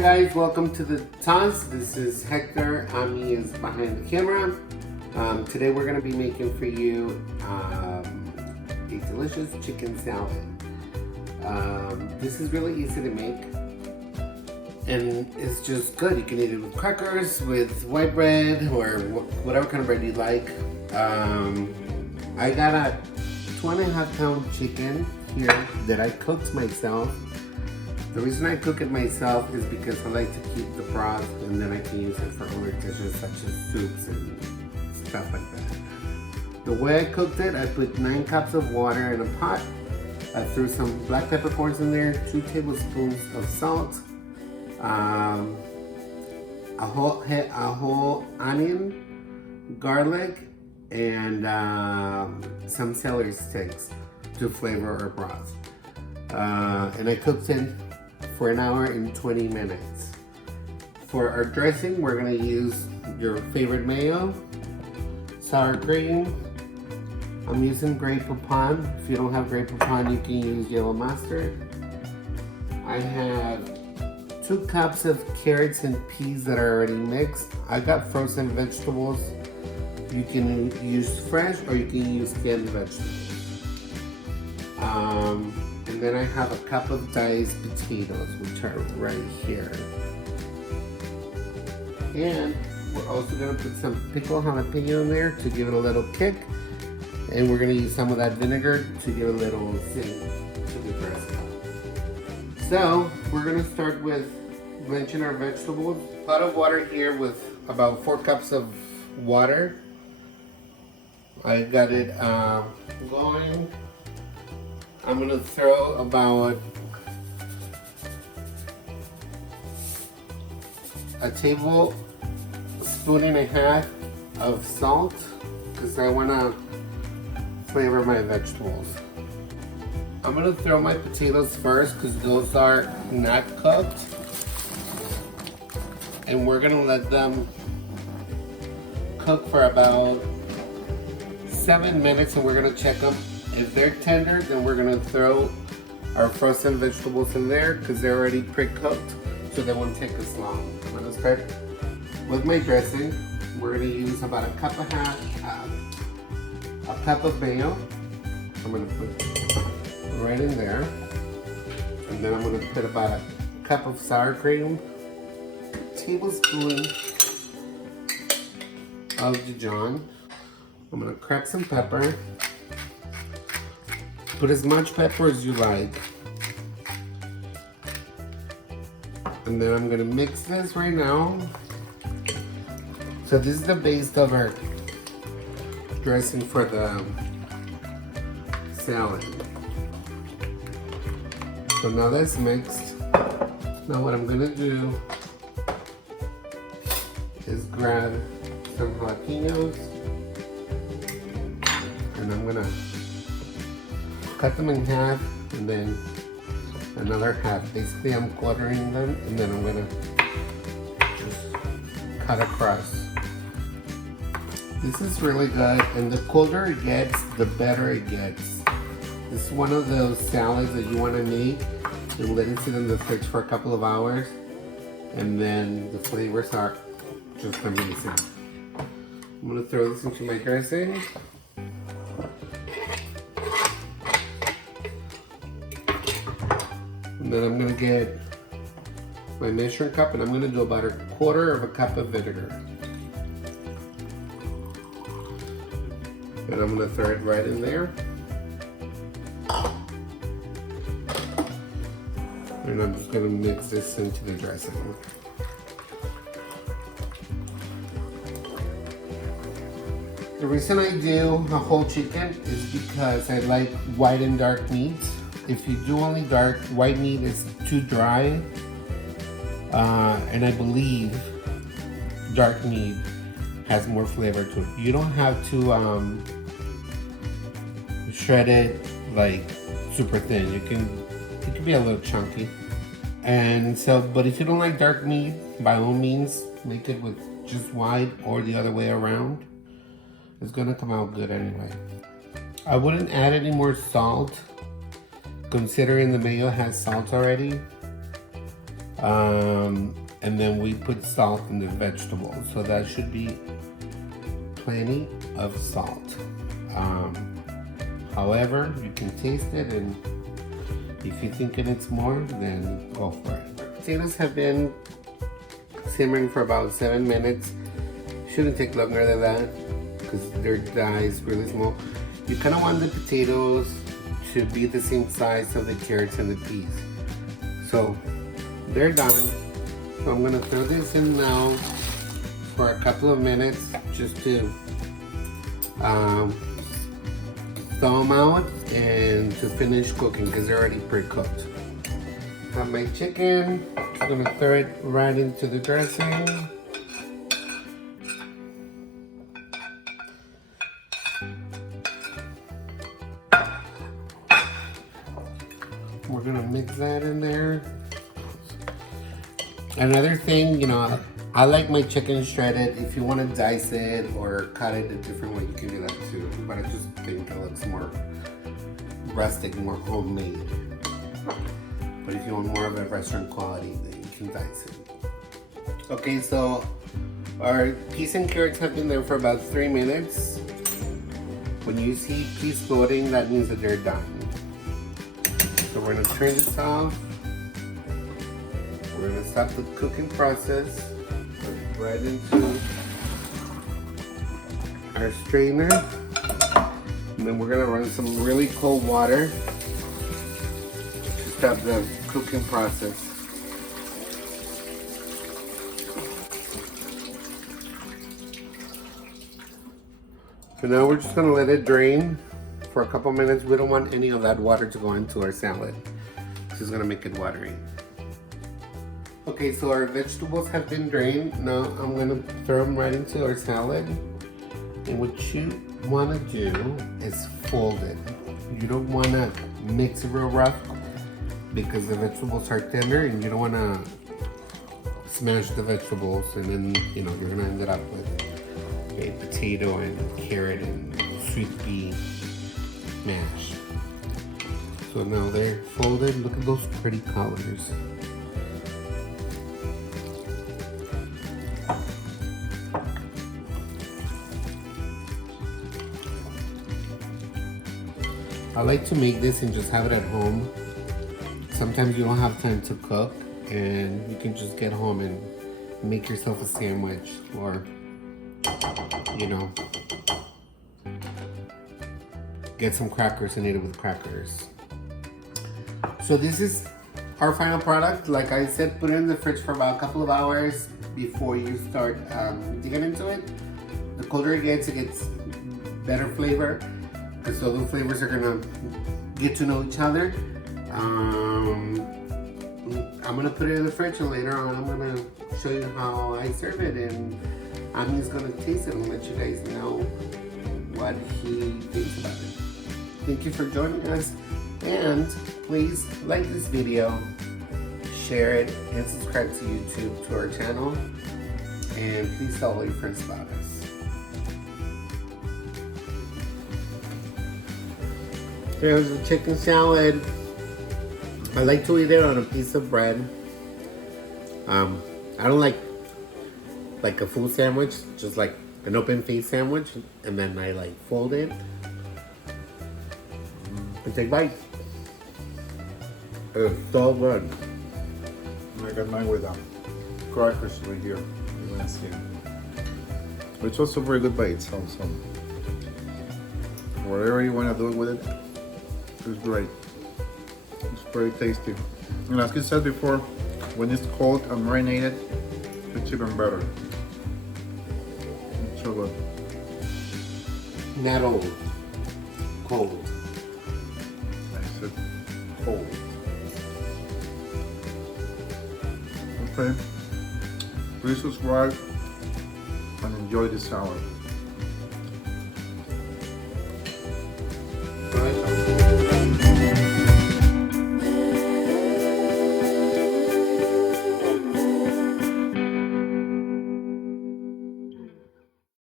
Hi guys, welcome to the Toss. This is Hector. Ami is behind the camera. Today we're going to be making for you a delicious chicken salad. This is really easy to make and it's just good. You can eat it with crackers, with white bread, or whatever kind of bread you like. I got a 2.5 pound chicken here that I cooked myself. The reason I cook it myself is because I like to keep the broth and then I can use it for other dishes such as soups and stuff like that. The way I cooked it, I put 9 cups of water in a pot. I threw some black peppercorns in there, 2 tablespoons of salt, a whole onion, garlic, and some celery sticks to flavor our broth. And I cooked it for 1 hour and 20 minutes. For our dressing, we're going to use your favorite mayo, sour cream. I'm using Grey Poupon. If you don't have Grey Poupon, you can use yellow mustard. I have 2 cups of carrots and peas that are already mixed. I got frozen vegetables. You can use fresh or you can use canned vegetables. And then I have a cup of diced potatoes, which are right here. And we're also going to put some pickled jalapeno in there to give it a little kick. And we're going to use some of that vinegar to give it a little zing to the dressing. So we're going to start with blanching our vegetables. A pot of water here with about 4 cups of water. I got it going. I'm going to throw about a tablespoon and a half of salt because I want to flavor my vegetables. I'm going to throw my potatoes first because those are not cooked, and we're going to let them cook for about 7 minutes, and we're going to check them. If they're tender, then we're going to throw our frozen vegetables in there because they're already pre-cooked, so they won't take us long. I'm going to start with my dressing. We're going to use about a cup of mayo. I'm going to put right in there, and then I'm going to put about a cup of sour cream, a tablespoon of Dijon. I'm going to crack some pepper. Put as much pepper as you like. And then I'm going to mix this right now. So this is the base of our dressing for the salad. So now that's mixed. Now what I'm going to do is grab some jalapeños. And I'm going to cut them in half and then another half. Basically I'm quartering them and then I'm gonna just cut across. This is really good, and the colder it gets, the better it gets. This is one of those salads that you want to make and let it sit in the fridge for a couple of hours, and then the flavors are just amazing. I'm gonna throw this into my dressing. And then I'm going to get my measuring cup and I'm going to do about 1/4 cup of vinegar. And I'm going to throw it right in there. And I'm just going to mix this into the dressing. The reason I do a whole chicken is because I like white and dark meat. If you do only dark, white meat is too dry, and I believe dark meat has more flavor to it. You don't have to shred it like super thin. It can be a little chunky. And so, but if you don't like dark meat, by all means, make it with just white or the other way around. It's gonna come out good anyway. I wouldn't add any more salt, considering the mayo has salt already. And then we put salt in the vegetables, so that should be plenty of salt. However, you can taste it, and if you think it needs more, then go for it. Potatoes have been simmering for about 7 minutes. Shouldn't take longer than that because their die is really small. You kind of want the potatoes to be the same size of the carrots and the peas. So they're done. So I'm gonna throw this in now for a couple of minutes just to thaw them out and to finish cooking because they're already pre-cooked. Have my chicken. I'm gonna throw it right into the dressing. We're gonna mix that in there. Another thing, you know, I like my chicken shredded. If you want to dice it or cut it a different way, you can do that too. But I just think it looks more rustic, more homemade. But if you want more of a restaurant quality, then you can dice it. Okay, so our peas and carrots have been there for about 3 minutes. When you see peas floating, that means that they're done. So we're gonna turn this off. We're gonna stop the cooking process. Put it right into our strainer. And then we're gonna run some really cold water to stop the cooking process. So now we're just gonna let it drain for a couple minutes. We don't want any of that water to go into our salad. This is gonna make it watery. Okay, so our vegetables have been drained. Now I'm gonna throw them right into our salad. And what you wanna do is fold it. You don't wanna mix it real rough because the vegetables are tender and you don't wanna smash the vegetables and then, you know, you're gonna end up with a potato and carrot and sweet pea mash. So now they're folded. Look at those pretty colors. I like to make this and just have it at home. Sometimes you don't have time to cook and you can just get home and make yourself a sandwich or, you know, get some crackers and eat it with crackers. So this is our final product. Like I said, put it in the fridge for about a couple of hours before you start digging into it. The colder it gets better flavor. Because so the flavors are gonna get to know each other. I'm gonna put it in the fridge and later on I'm gonna show you how I serve it, and Ami's gonna taste it and let you guys know what he thinks about it. Thank you for joining us, and please like this video, share it, and subscribe to YouTube, to our channel, and please tell all your friends about us. Here's the chicken salad. I like to eat it on a piece of bread. I don't like a full sandwich, just like an open face sandwich, and then I like fold it and take bites. It's so good. I got mine with crackers right here. It's also very good bites also. Whatever you want to do with it, it's great. It's very tasty. And as I said before, when it's cold and marinated, it's even better. It's so good. Not old, cold. I said cold. Okay. Please subscribe and enjoy the salad.